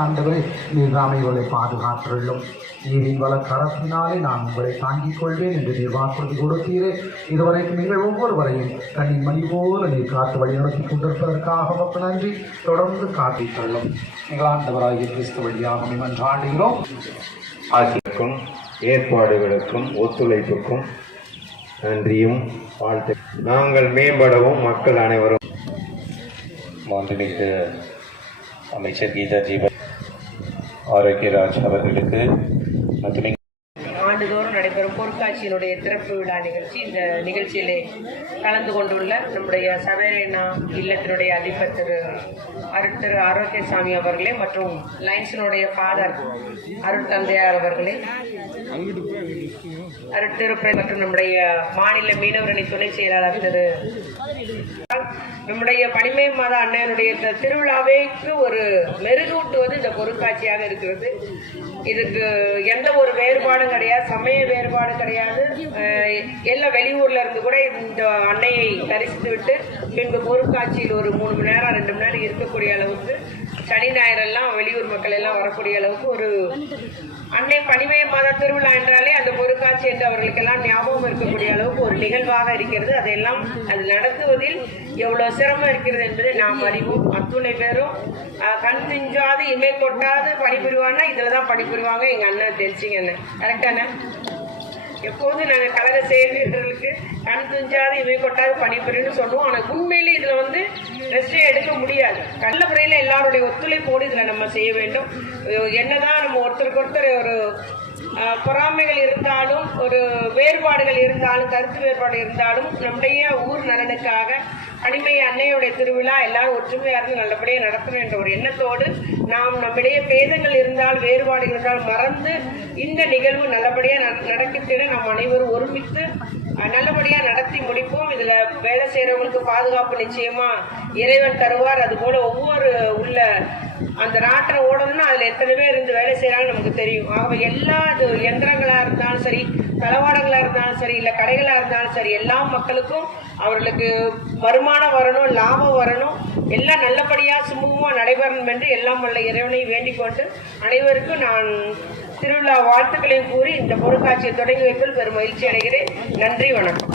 ஆண்டவரே, நீர் அமைகளை பாதுகாத்துள்ளோம். நீரின் வள கரத்தினாலே நான் உங்களை தாங்கிக் கொள்வேன் என்று நீர் வாக்குறுதி கொடுத்தீரே. இதுவரைக்கும் நீங்கள் ஒவ்வொருவரையும் கண்ணின் மணி போல நீர் காத்து வழி நடத்தி கொண்டிருப்பதற்காக மக்கள் நன்றி. தொடர்ந்து காத்திக்கொள்ளும் எங்கள் ஆண்டவராகிய கிறிஸ்து வழியாக மன்றாடுகிறோம். ஆகியக்கும் ஏற்பாடுகளுக்கும் ஒத்துழைப்புக்கும் நன்றியும் வாழ்த்து. நாங்கள் மேம்படவும் மக்கள் அனைவரும் மாண்புமிகு அமைச்சர் கீதா ஜீவன் ஆரோக்கியராஜ் அவர்களுக்கு மற்றும் ஆண்டுதோறும் நடைபெறும் பொருட்காட்சியினுடைய திறப்பு விழா நிகழ்ச்சி. இந்த நிகழ்ச்சியிலே கலந்து கொண்டுள்ள நம்முடைய சவேரேனா இல்லத்தினுடைய அதிபர் திரு ஆரோக்கியசாமி அவர்களே மற்றும் லைன்ஸினுடைய ஃபாதர் அருட்தந்தையார் அவர்களே, அருட்திருப்பை மற்றும் நம்முடைய மாநில மீனவரணி துணை செயலாளர் நம்முடைய பனிமை மாதா அன்னையனுடைய திருவிழாவைக்கு ஒரு மெருகூட்டுவது இந்த பொருட்காட்சியாக இருக்கிறது. இதுக்கு எந்த ஒரு வேறுபாடும் கிடையாது, சமய வேறுபாடு கிடையாது. எல்லா வெளியூர்ல இருந்து கூட இந்த அன்னையை தரிசித்து விட்டு பின்பு பொருட்காட்சியில் ஒரு 3 மணி நேரம் 2 மணி நேரம் இருக்கக்கூடிய அளவுக்கு, சனி ஞாயிறெல்லாம் வெளியூர் மக்கள் எல்லாம் வரக்கூடிய அளவுக்கு ஒரு அன்னை பனிமை மாத திருவிழா என்றாலே அந்த பொருட்காட்சி என்று அவர்களுக்கெல்லாம் ஞாபகம் இருக்கக்கூடிய அளவுக்கு ஒரு நிகழ்வாக இருக்கிறது. அதையெல்லாம் அது நடத்துவதில் எவ்வளவு சிரமம் இருக்கிறது என்பதை நாம் அறிவோம். அத்துணை பேரும் கண் திஞ்சாது இமை கொட்டாது பணிபுரிவாங்கன்னா இதுலதான் பணிபுரிவாங்க. எங்க அண்ணன் தெரிஞ்சிங்க என்ன கரெக்டான எப்போதும் நாங்கள் கழக செயல்வீரர்களுக்கு கண் துஞ்சாது இவை கொட்டாது பணிபுரின்னு சொல்லுவோம். ஆனால் உண்மையிலே இதில் ரெஸ்டே எடுக்க முடியாது. நல்ல முறையில் எல்லாருடைய ஒத்துழைப்போடு இதில் நம்ம செய்ய வேண்டும். என்னதான் நம்ம ஒருத்தருக்கு ஒருத்தர் ஒரு பொறாமைகள் இருந்தாலும், ஒரு வேறுபாடுகள் இருந்தாலும், கருத்து வேறுபாடு இருந்தாலும், நம்முடைய ஊர் நலனுக்காக அடிமை அன்னையுடைய திருவிழா எல்லாரும் ஒற்றுமையாக இருந்து நல்லபடியாக நடத்தணும் என்ற ஒரு எண்ணத்தோடு நாம் நம்மிடையே பேதங்கள் இருந்தால், வேறுபாடுகள் இருந்தால் மறந்து இந்த நிகழ்வு நல்லபடியாக நடக்கிட்டு நாம் அனைவரும் ஒருமித்து நல்லபடியாக நடத்தி முடிப்போம். இதில் வேலை செய்கிறவங்களுக்கு பாதுகாப்பு நிச்சயமா இறைவன் தருவார். அதுபோல ஒவ்வொரு உள்ள அந்த நாட்டில் ஓடணும்னா அதில் எத்தனை பேர் இருந்து வேலை செய்கிறாங்க நமக்கு தெரியும். ஆகவே எல்லா எந்திரங்களாக இருந்தாலும் சரி, தளவாடங்களாக இருந்தாலும் சரி, இல்லை கடைகளாக இருந்தாலும் சரி, எல்லா மக்களுக்கும் அவர்களுக்கு வருமானம் வரணும், லாபம் வரணும், எல்லாம் நல்லபடியாக சுமூகமாக நடைபெறணும் என்று எல்லாம் வல்ல இறைவனை வேண்டிக் கொண்டு அனைவருக்கும் நான் திருவிழா வாழ்த்துக்களையும் கூறி இந்த பொருட்காட்சியை தொடங்கி வைப்பதில் பெரும் மகிழ்ச்சி அடைகிறேன். நன்றி, வணக்கம்.